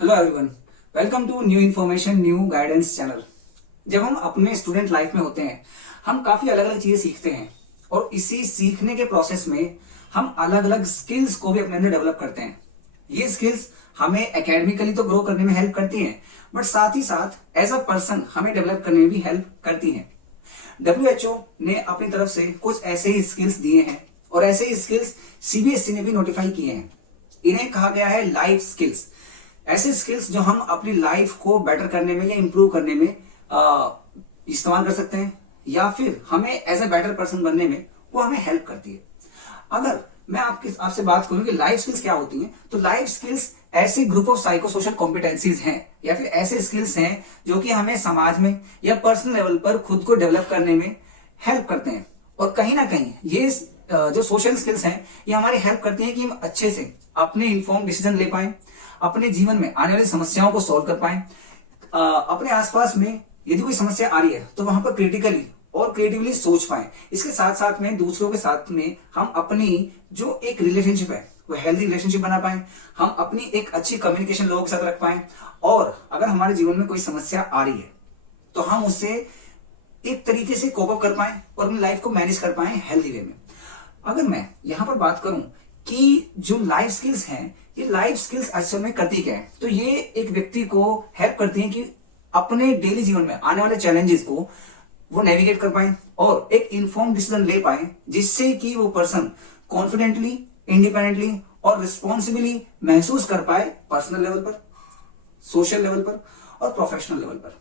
Hello everyone, welcome to new information new guidance channel. जब हम अपने स्टूडेंट लाइफ में होते हैं, हम काफी अलग अलग चीजें सीखते हैं और इसी सीखने के प्रोसेस में हम अलग अलग स्किल्स को भी अपने अंदर डेवलप करते हैं। ये स्किल्स हमें एकेडमिकली तो ग्रो करने में हेल्प करती हैं, बट साथ ही साथ एज अ पर्सन हमें डेवलप करने में भी हेल्प करती हैं। WHO ने अपनी तरफ से कुछ ऐसे ही स्किल्स दिए हैं और ऐसे ही स्किल्स CBSE ने भी नोटिफाई किए हैं। इन्हें कहा गया है लाइफ स्किल्स। ऐसे स्किल्स जो हम अपनी लाइफ को बेटर करने में या इंप्रूव करने में इस्तेमाल कर सकते हैं या फिर हमें एज अ बेटर पर्सन बनने में वो हमें हेल्प करती है। अगर मैं आपसे बात करूं कि लाइफ स्किल्स क्या होती हैं, तो लाइफ स्किल्स ऐसे group of psycho social competencies हैं या फिर ऐसे स्किल्स हैं जो कि हमें समाज में या पर्सनल लेवल पर खुद को डेवलप करने में हेल्प करते हैं। और कहीं ना कहीं ये जो सोशल स्किल्स हैं ये हमारी हेल्प करती हैं कि हम अच्छे से अपने इन्फॉर्म डिसीजन ले पाए, अपने जीवन में आने वाली समस्याओं को सॉल्व कर पाए, अपने आसपास में यदि कोई समस्या आ रही है तो वहां पर क्रिटिकली और क्रिएटिवली सोच पाए। इसके साथ साथ में दूसरों के साथ में हम अपनी जो एक रिलेशनशिप है वो हेल्दी रिलेशनशिप बना पाए, हम अपनी एक अच्छी कम्युनिकेशन लोगों के साथ रख पाए और अगर हमारे जीवन में कोई समस्या आ रही है तो हम उससे एक तरीके से कोप अप कर पाए और अपनी लाइफ को मैनेज कर पाए हेल्दी वे में। अगर मैं यहां पर बात करूं कि जो लाइफ स्किल्स हैं, ये लाइफ स्किल्स असल में करती क्या है, तो ये एक व्यक्ति को हेल्प करती हैं कि अपने डेली जीवन में आने वाले चैलेंजेस को वो नेविगेट कर पाए और एक इन्फॉर्म डिसीजन ले पाए, जिससे कि वो पर्सन कॉन्फिडेंटली, इंडिपेंडेंटली और रिस्पॉन्सिबली महसूस कर पाए पर्सनल लेवल पर, सोशल लेवल पर और प्रोफेशनल लेवल पर।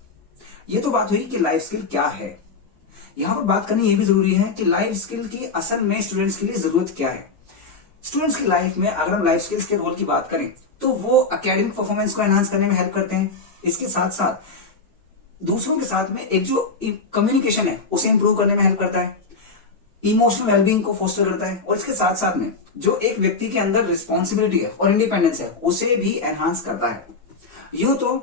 ये तो बात हुई कि लाइफ स्किल क्या है। यहां पर बात करनी ये भी जरूरी है कि लाइफ स्किल की असल में स्टूडेंट्स के लिए जरूरत क्या है। स्टूडेंट्स की लाइफ में अगर हम लाइफ स्किल्स के रोल की बात करें तो वो एकेडमिक परफॉर्मेंस को एनहांस करने में हेल्प करते हैं। इसके साथ साथ दूसरों के साथ में एक जो कम्युनिकेशन है उसे इंप्रूव करने में हेल्प करता है, इमोशनल वेलबींग को फोस्टर करता है और इसके साथ साथ में जो एक व्यक्ति के अंदर रिस्पॉन्सिबिलिटी है और इंडिपेंडेंस है उसे भी एनहांस करता है। यूं तो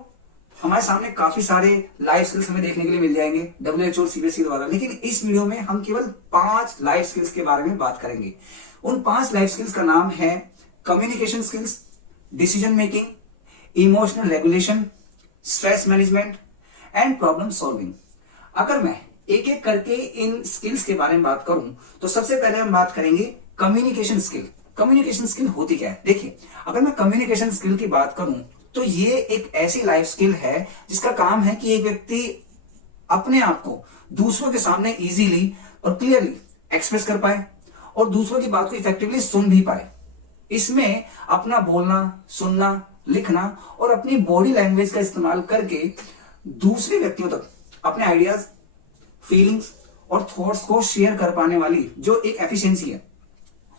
हमारे सामने काफी सारे लाइफ स्किल्स हमें देखने के लिए मिल जाएंगे WHO और CBSE द्वारा, लेकिन इस वीडियो में हम केवल 5 लाइफ स्किल्स के बारे में बात करेंगे। उन 5 लाइफ स्किल्स का नाम है communication skills, decision making, emotional regulation, stress management and problem solving. अगर मैं एक एक करके इन स्किल्स के बारे में बात करूं तो सबसे पहले हम बात करेंगे कम्युनिकेशन स्किल। कम्युनिकेशन स्किल होती क्या है? देखिए, अगर मैं कम्युनिकेशन स्किल की बात करूं तो ये एक ऐसी लाइफ स्किल है जिसका काम है कि एक व्यक्ति अपने आप को दूसरों के सामने इजीली और क्लियरली एक्सप्रेस कर पाए और दूसरों की बात को इफेक्टिवली सुन भी पाए। इसमें अपना बोलना, सुनना, लिखना और अपनी बॉडी लैंग्वेज का इस्तेमाल करके दूसरे व्यक्तियों तक अपने आइडियाज, फीलिंग्स और थॉट्स को शेयर कर पाने वाली जो एक एफिशिएंसी है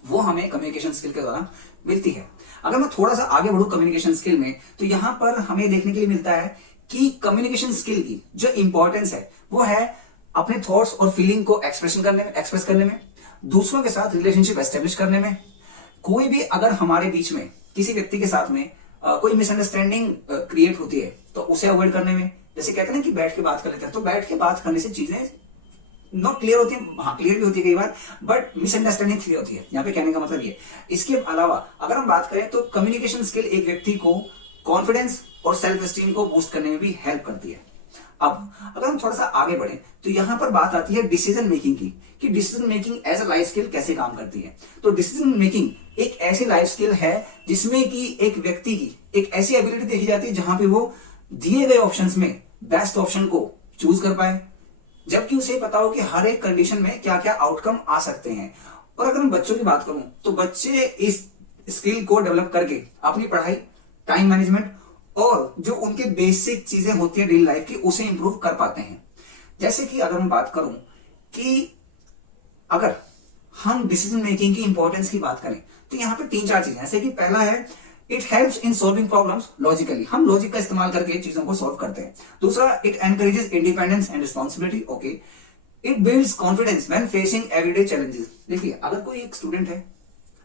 वो हमें कम्युनिकेशन स्किल के द्वारा मिलती है। अगर मैं थोड़ा सा आगे बढ़ूं कम्युनिकेशन स्किल में तो यहां पर हमें देखने के लिए मिलता है कि कम्युनिकेशन स्किल की जो इंपॉर्टेंस है वो है अपने थॉट्स और फीलिंग को एक्सप्रेस करने में, दूसरों के साथ रिलेशनशिप एस्टेब्लिश करने में, कोई भी अगर हमारे बीच में किसी व्यक्ति के साथ में कोई मिसअंडरस्टैंडिंग क्रिएट होती है तो उसे अवॉइड करने में। जैसे कहते हैं ना कि बैठ के बात कर लेते हैं, तो बैठ के बात करने से चीजें नॉट क्लियर होती है, हाँ क्लियर भी होती है कई बार, बट मिसअंडरस्टैंडिंग क्लियर होती है। यहाँ पे कहने का मतलब ये। इसके अलावा अगर हम बात करें तो कम्युनिकेशन स्किल एक व्यक्ति को कॉन्फिडेंस और सेल्फ एस्टीम को बूस्ट करने में भी हेल्प करती है। अब अगर हम थोड़ा सा आगे बढ़े तो यहां पर बात आती है डिसीजन मेकिंग की, कि decision making as a life skill कैसे काम करती है। तो डिसीजन मेकिंग एक ऐसी लाइफ स्किल है जिसमें कि एक व्यक्ति की एक ऐसी एबिलिटी देखी जाती है जहां पे वो दिए गए ऑप्शंस में बेस्ट ऑप्शन को चूज कर पाए, जबकि उसे पता हो कि हर एक कंडीशन में क्या क्या आउटकम आ सकते हैं। और अगर मैं बच्चों की बात करूं तो बच्चे इस स्किल को डेवलप करके अपनी पढ़ाई, टाइम मैनेजमेंट और जो उनके बेसिक चीजें होती है डेली लाइफ की उसे इंप्रूव कर पाते हैं। जैसे कि अगर मैं बात करूं कि अगर हम डिसीजन मेकिंग की इंपॉर्टेंस की बात करें तो यहां पे 3-4 चीजें, जैसे कि पहला है it helps in solving problems logically, हम लॉजिक का इस्तेमाल करके चीजों को सॉल्व करते हैं। दूसरा, it encourages independence and responsibility, okay. It builds confidence when facing everyday challenges. देखिए, अगर कोई एक स्टूडेंट है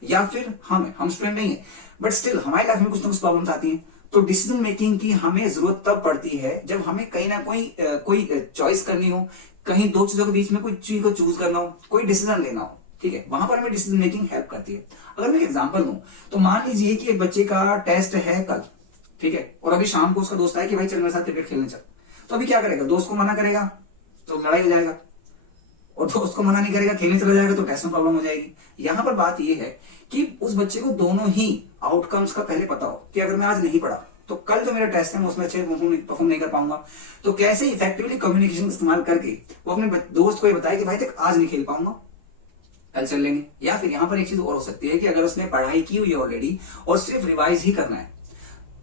या फिर हम स्टूडेंट नहीं है बट स्टिल हमारी लाइफ में कुछ ना कुछ प्रॉब्लम्स आती हैं, तो डिसीजन मेकिंग की हमें जरूरत तब पड़ती है जब हमें कहीं ना कोई चॉइस करनी हो, कहीं 2 चीजों के बीच में कोई चीज को चूज करना हो, कोई डिसीजन लेना हो, ठीक है, वहां पर हमें डिसीजन मेकिंग हेल्प करती है। अगर मैं एग्जांपल दूं तो मान लीजिए कि एक बच्चे का टेस्ट है कल, ठीक है, और अभी शाम को उसका दोस्त आया कि भाई चल मेरे साथ क्रिकेट खेलने चल, तो अभी क्या करेगा, दोस्त को मना करेगा तो लड़ाई हो जाएगा, और दोस्त को मना नहीं करेगा खेलने चला जाएगा तो टेस्ट में प्रॉब्लम हो जाएगी। यहाँ पर बात यह है कि उस बच्चे को दोनों ही आउटकम्स का पहले पता हो कि अगर मैं आज नहीं पढ़ा तो कल जो मेरा टेस्ट है मैं उसमें अच्छे परफॉर्म नहीं कर पाऊंगा, तो कैसे इफेक्टिवली कम्युनिकेशन इस्तेमाल करके वो अपने दोस्त को ये बताए कि भाई तक आज नहीं खेल पाऊंगा, कल चल लेंगे। या फिर यहाँ पर एक चीज और हो सकती है कि अगर उसने पढ़ाई की हुई है ऑलरेडी और सिर्फ रिवाइज ही करना है,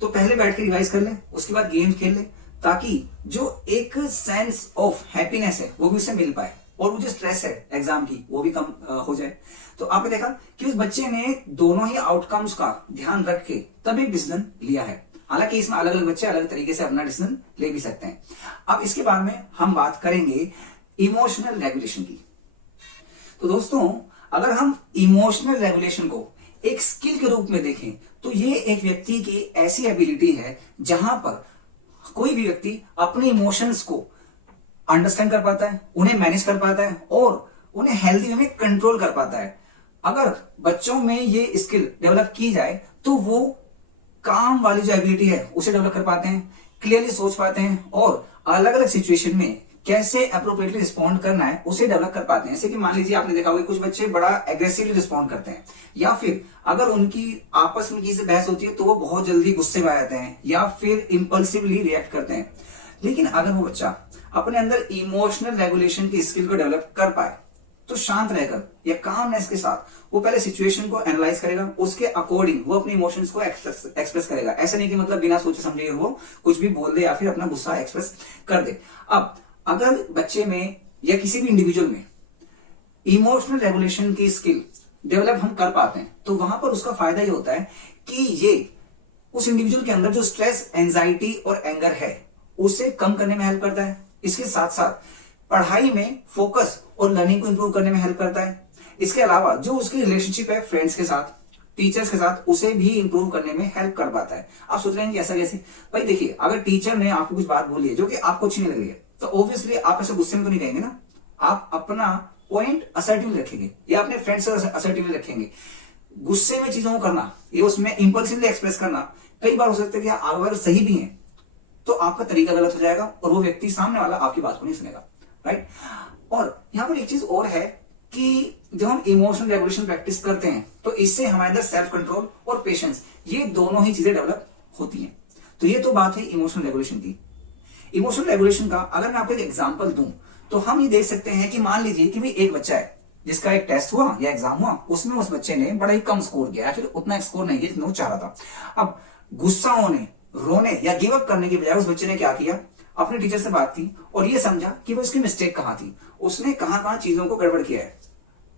तो पहले बैठ के रिवाइज कर ले, उसके बाद गेम्स खेल ले, ताकि जो एक सेंस ऑफ हैप्पीनेस है वो भी उसे मिल पाए और वो जो स्ट्रेस है एग्जाम की वो भी कम हो जाए। तो आपने देखा कि उस बच्चे ने दोनों ही आउटकम्स का ध्यान रख के तब एक डिसीजन लिया है। हालांकि इसमें अलग अलग बच्चे अलग तरीके से अपना डिसीजन ले भी सकते हैं। अब इसके बाद में हम बात करेंगे इमोशनल रेगुलेशन की। तो दोस्तों, अगर हम इमोशनल रेगुलेशन को एक स्किल के रूप में देखें तो ये एक व्यक्ति की ऐसी एबिलिटी है जहां पर कोई भी व्यक्ति अपने इमोशंस को अंडरस्टैंड कर पाता है, उन्हें मैनेज कर पाता है और उन्हें हेल्दी वे में कंट्रोल कर पाता है। अगर बच्चों में ये स्किल डेवलप की जाए तो वो काम वाली जो एबिलिटी है उसे डेवलप कर पाते हैं, क्लियरली सोच पाते हैं और अलग अलग सिचुएशन में कैसे अप्रोप्रिएटली रिस्पॉन्ड करना है उसे डेवलप कर पाते हैं। जैसे कि मान लीजिए आपने देखा होगा कुछ बच्चे बड़ा एग्रेसिवली रिस्पॉन्ड करते हैं, या फिर अगर उनकी आपस में किसी से बहस होती है तो वो बहुत जल्दी गुस्से में आ जाते हैं या फिर इंपल्सिवली रिएक्ट करते हैं। लेकिन अगर वो बच्चा अपने अंदर इमोशनल रेगुलेशन की स्किल को डेवलप कर पाए तो शांत रहकर या कामनेस के साथ वो पहले सिचुएशन को एनालाइज करेगा, उसके अकॉर्डिंग वो अपने इमोशंस को एक्सप्रेस करेगा। ऐसा नहीं कि मतलब बिना सोचे समझे वो कुछ भी बोल दे या फिर अपना गुस्सा एक्सप्रेस कर दे। अब अगर बच्चे में या किसी भी इंडिविजुअल में इमोशनल रेगुलेशन की स्किल डेवलप हम कर पाते हैं तो वहां पर उसका फायदा ये होता है कि ये उस इंडिविजुअल के अंदर जो स्ट्रेस, एंजाइटी और एंगर है उसे कम करने में हेल्प करता है। इसके साथ साथ पढ़ाई में फोकस और लर्निंग को इंप्रूव करने में हेल्प करता है। इसके अलावा जो उसकी रिलेशनशिप है फ्रेंड्स के साथ, टीचर्स के साथ, उसे भी इंप्रूव करने में हेल्प कर पाता है। आप सोच रहे हैं कि ऐसा कैसे? भाई देखिए, अगर टीचर ने आपको कुछ बात बोली है जो कि आपको अच्छी नहीं लग रही है तो ऑब्वियसली आप ऐसे गुस्से में तो नहीं कहेंगे ना, आप अपना पॉइंट असर्टिवली रखेंगे या अपने फ्रेंड्स से असर्टिवली रखेंगे। गुस्से में चीजों को करना, ये उसमें इंपल्सिवली एक्सप्रेस करना कई बार हो सकता है कि अगर सही भी है तो आपका तरीका गलत हो जाएगा और वो व्यक्ति सामने वाला आपकी बात को नहीं सुनेगा, राइट। और यहां पर एक चीज और है कि जब हम इमोशनल रेगुलेशन प्रैक्टिस करते हैं तो इससे हमारे अंदर सेल्फ कंट्रोल और पेशेंस, ये दोनों ही चीजें डेवलप होती हैं। तो ये तो बात है इमोशनल रेगुलेशन की। इमोशनल रेगुलेशन का अगर मैं आपको एक एग्जांपल दूं तो हम ये देख सकते हैं कि मान लीजिए कि भाई एक बच्चा है जिसका एक टेस्ट हुआ या एग्जाम हुआ, उसमें उस बच्चे ने बड़ा ही कम स्कोर किया या फिर उतना स्कोर नहीं किया जितना वो चाह रहा था। अब गुस्सा होने, रोने या गिव अप करने के बजाय उस बच्चे ने क्या किया, अपने टीचर से बात की और ये समझा कि वो उसकी मिस्टेक कहां थी, उसने कहां चीजों को गड़बड़ किया है।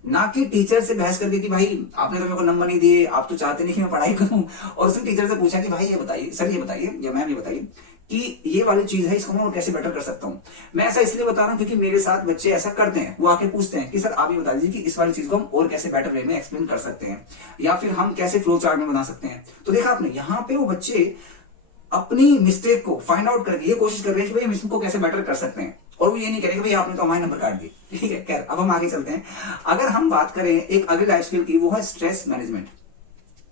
ना कि टीचर से बहस करके कि भाई आपने तो मेरे को नंबर नहीं दिए, आप तो चाहते नहीं कि मैं पढ़ाई करूं, और उसने टीचर से पूछा कि भाई ये बताइए, सर ये बताइए या मैम ये बताइए कि ये वाली चीज है, इसको मैं और कैसे बेटर कर सकता हूं। मैं ऐसा इसलिए बता रहा हूं क्योंकि मेरे साथ बच्चे ऐसा करते हैं, वो आके पूछते हैं कि सर आप ये बता दीजिए कि इस वाली चीज को हम और कैसे बेटर वे में एक्सप्लेन कर सकते हैं या फिर हम कैसे फ्लो चार्ट में बना सकते हैं। तो देखा आपने, यहाँ पे वो बच्चे अपनी मिस्टेक को फाइंड आउट करके ये कोशिश कर रहे हैं कि भाई हम इसको कैसे बेटर कर सकते हैं, और वो ये नहीं करेंगे भाई आपने तो हमारे नंबर काट दिए, ठीक है। खैर, अब हम आगे चलते हैं। अगर हम बात करें एक अगली लाइफ स्किल की, वो है स्ट्रेस मैनेजमेंट।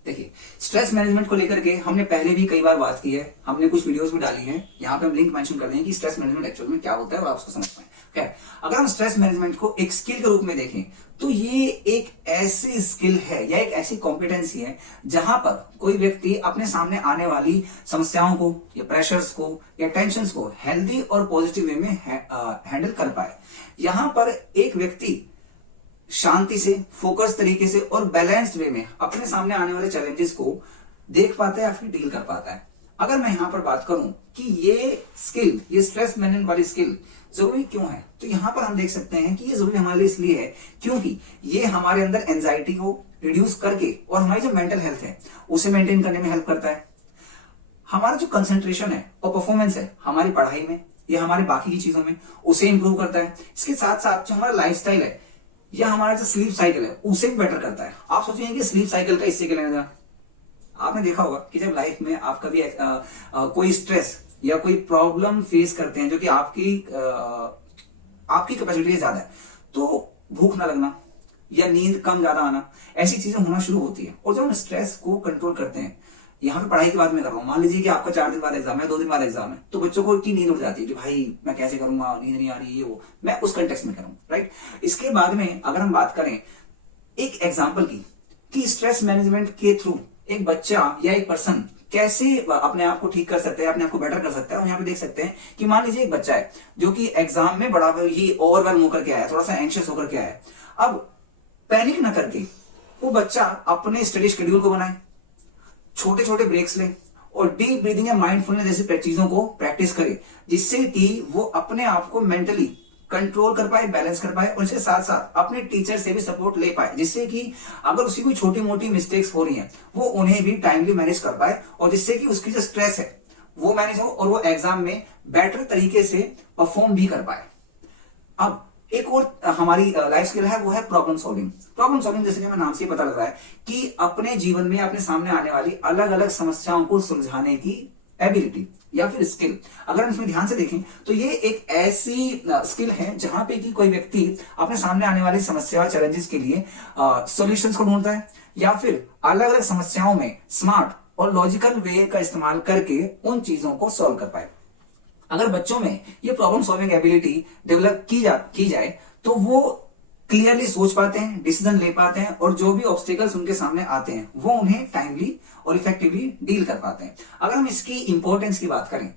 देखिए, स्ट्रेस मैनेजमेंट को लेकर के हमने पहले भी कई बार बात की है, हमने कुछ वीडियोस भी डाली हैं, यहाँ पे हम लिंक मेंशन कर देंगे कि स्ट्रेस मैनेजमेंट एक्चुअल में क्या होता है और आप उसको समझ पाए। खैर, अगर हम स्ट्रेस मैनेजमेंट को एक स्किल के रूप में देखें तो ये एक ऐसी स्किल है या एक ऐसी कॉम्पिटेंसी है जहां पर कोई व्यक्ति अपने सामने आने वाली समस्याओं को या प्रेशर्स को या टेंशंस को हेल्दी और पॉजिटिव वे में हैंडल कर पाए। यहां पर एक व्यक्ति शांति से, फोकस तरीके से और बैलेंस्ड वे में अपने सामने आने वाले चैलेंजेस को देख पाता है या फिर डील कर पाता है। अगर मैं यहां पर बात करूं कि ये स्किल, ये स्ट्रेस मैनेजमेंट वाली स्किल जरूरी क्यों है, तो यहां पर हम देख सकते हैं कि ये जरूरी हमारे लिए इसलिए है क्योंकि ये हमारे अंदर एंजाइटी को रिड्यूस करके और हमारी जो मेंटल हेल्थ है उसे मेंटेन करने में हेल्प करता है। हमारा जो कंसंट्रेशन है और परफॉर्मेंस है हमारी पढ़ाई में या हमारी बाकी की चीजों में, उसे इंप्रूव करता है। इसके साथ साथ जो हमारा लाइफस्टाइल है या हमारा जो स्लीप साइकिल है उसे भी बेटर करता है। आप सोचिए कि स्लीप साइकिल का इससे क्या लेना देना। आपने देखा होगा कि जब लाइफ में आप कभी कोई स्ट्रेस या कोई प्रॉब्लम फेस करते हैं जो कि आपकी कैपेसिटी से ज्यादा है, तो भूख ना लगना या नींद कम ज्यादा आना, ऐसी चीजें होना शुरू होती है। और जब हम स्ट्रेस को कंट्रोल करते हैं यहाँ पे पढ़ाई की बात मैं कर रहा हूँ। मान लीजिए कि आपका 4 दिन बाद एग्जाम है, 2 दिन बाद एग्जाम है, तो बच्चों को की नींद उड़ जाती है कि भाई मैं कैसे करूंगा, नींद नहीं आ रही, ये वो। मैं उस कंटेक्स्ट में करूँ, राइट। इसके बाद में अगर हम बात करें एक एग्जाम्पल की, कि स्ट्रेस मैनेजमेंट के थ्रू एक बच्चा या एक पर्सन कैसे अपने आप को ठीक कर सकता है, अपने आप को बेटर कर सकता है। और यहाँ पे देख सकते हैं कि मान लीजिए एक बच्चा है जो कि एग्जाम में बड़ा ही ओवरवेल्म होकर के आया, थोड़ा सा एंशियस होकर के आया। अब पैनिक ना करके वो बच्चा अपने स्टडी शेड्यूल को बनाए, छोटे छोटे ब्रेक्स ले और डीप ब्रीदिंग या माइंडफुलनेस जैसी चीजों को प्रैक्टिस करे, जिससे कि वो अपने आप को मेंटली कंट्रोल कर पाए, बैलेंस कर पाए, और इसके साथ साथ अपने टीचर से भी सपोर्ट ले पाए, जिससे कि अगर उसकी कोई छोटी मोटी मिस्टेक्स हो रही हैं वो उन्हें भी टाइमली मैनेज कर पाए, और जिससे कि उसकी जो स्ट्रेस है वो मैनेज हो और वो एग्जाम में बेटर तरीके से परफॉर्म भी कर पाए। अब एक और हमारी लाइफ स्किल है, वो है प्रॉब्लम सॉल्विंग। प्रॉब्लम सॉल्विंग जैसे कि हमें नाम से पता लग रहा है कि अपने जीवन में अपने सामने आने वाली अलग अलग समस्याओं को सुलझाने की एबिलिटी या फिर स्किल। अगर हम इसमें ध्यान से देखें तो ये एक ऐसी स्किल है जहां पे कि कोई व्यक्ति अपने सामने आने वाली समस्या चैलेंजेस के लिए सॉल्यूशंस को ढूंढता है, या फिर अलग अलग समस्याओं में स्मार्ट और लॉजिकल वे का इस्तेमाल करके उन चीजों को सॉल्व कर पाए। अगर बच्चों में ये प्रॉब्लम सॉल्विंग एबिलिटी डेवलप की जाए तो वो क्लियरली सोच पाते हैं, डिसीजन ले पाते हैं, और जो भी ऑब्स्टिकल्स उनके सामने आते हैं वो उन्हें टाइमली और इफेक्टिवली डील कर पाते हैं। अगर हम इसकी इंपॉर्टेंस की बात करें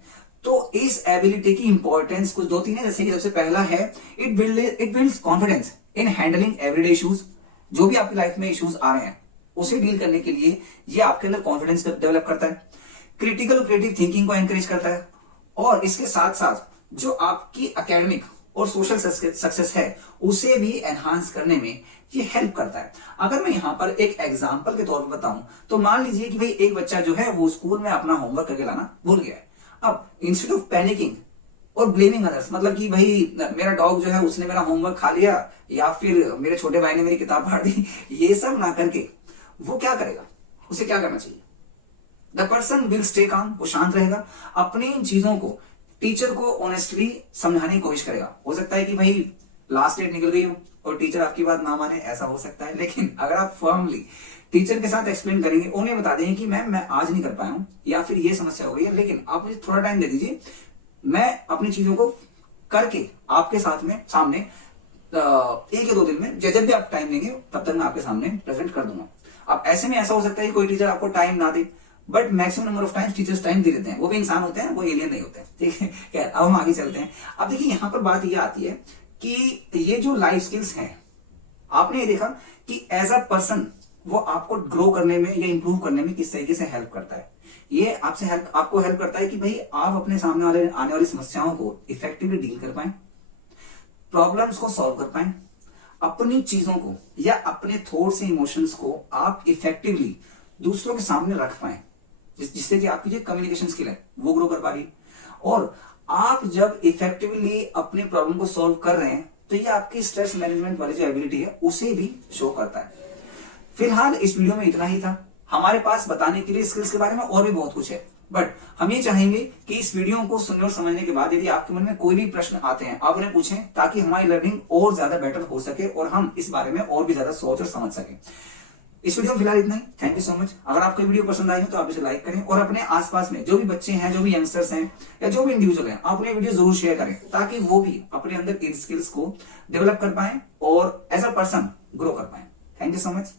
तो इस एबिलिटी की इंपॉर्टेंस कुछ 2-3 है। जैसे कि सबसे पहला है it builds confidence in handling everyday issues. जो भी आपकी लाइफ में इश्यूज आ रहे हैं उसे डील करने के लिए ये आपके अंदर कॉन्फिडेंस डेवलप करता है, क्रिटिकल और क्रिएटिव थिंकिंग को एनकरेज करता है, और इसके साथ साथ जो आपकी एकेडमिक और सोशल सक्सेस है उसे भी एनहांस करने में ये हेल्प करता है। अगर मैं यहाँ पर एक एग्जांपल के तौर पर बताऊं तो मान लीजिए कि भाई एक बच्चा जो है वो स्कूल में अपना होमवर्क करके लाना भूल गया है। अब इंस्टेड ऑफ पैनिकिंग और ब्लेमिंग अदर्स, मतलब कि भाई मेरा डॉग जो है उसने मेरा होमवर्क खा लिया, या फिर मेरे छोटे भाई ने मेरी किताब फाड़ दी, ये सब ना करके वो क्या करेगा, उसे क्या करना चाहिए? The person will stay calm, वो शांत रहेगा, अपनी इन चीजों को टीचर को ऑनेस्टली समझाने की कोशिश करेगा। हो सकता है कि भाई लास्ट डेट निकल गई हो और टीचर आपकी बात ना माने, ऐसा हो सकता है, लेकिन अगर आप फर्मली टीचर के साथ एक्सप्लेन करेंगे, उन्हें बता देंगे कि मैम मैं आज नहीं कर पाया हूं या फिर ये समस्या हो गई है, लेकिन आप मुझे थोड़ा टाइम दे दीजिए, मैं अपनी चीजों को करके आपके साथ में सामने 1 या 2 दिन में जब भी आप टाइम लेंगे तब तक मैं आपके सामने प्रेजेंट कर दूंगा। अब ऐसे में ऐसा हो सकता है कि कोई टीचर आपको टाइम ना दे, but maximum number of times teachers time दे देते हैं। वो भी इंसान होते हैं, वो एलियन नहीं होते हैं, ठीक है। खैर, अब हम आगे चलते हैं। अब देखिए यहाँ पर बात ये आती है कि ये जो लाइफ स्किल्स हैं, आपने ये देखा कि एज अ पर्सन वो आपको ग्रो करने में या इंप्रूव करने में किस तरीके से हेल्प करता है। ये आपको हेल्प करता है कि भाई आप अपने सामने आने वाली समस्याओं को इफेक्टिवली डील कर पाए, प्रॉब्लम्स को सॉल्व कर पाए, अपनी चीजों को या अपने थॉट्स एंड इमोशंस को आप इफेक्टिवली दूसरों के सामने रख पाए, जिससे कि आपकी जो कम्युनिकेशन स्किल है वो ग्रो कर पा रही है। और आप जब इफेक्टिवली अपने प्रॉब्लम को सॉल्व कर रहे हैं तो ये आपकी स्ट्रेस मैनेजमेंट वाली जो एबिलिटी है उसे भी शो करता है। फिलहाल इस वीडियो में इतना ही था। हमारे पास बताने के लिए स्किल्स के बारे में और भी बहुत कुछ है, बट हम ये चाहेंगे कि इस वीडियो को सुनने और समझने के बाद यदि आपके मन में कोई भी प्रश्न आते हैं आप उन्हें पूछें, ताकि हमारी लर्निंग और ज्यादा बेटर हो सके और हम इस बारे में और भी ज्यादा सोच और समझ सकें। इस वीडियो में फिलहाल इतना ही। Thank you so much. अगर आपको वीडियो पसंद आई हो तो आप इसे लाइक करें, और अपने आसपास में जो भी बच्चे हैं, जो भी यंगस्टर्स हैं, या जो भी इंडिविजुअल हैं, आप उन्हें वीडियो जरूर शेयर करें, ताकि वो भी अपने अंदर इन स्किल्स को डेवलप कर पाए और एज अ पर्सन ग्रो कर पाए। Thank you so much.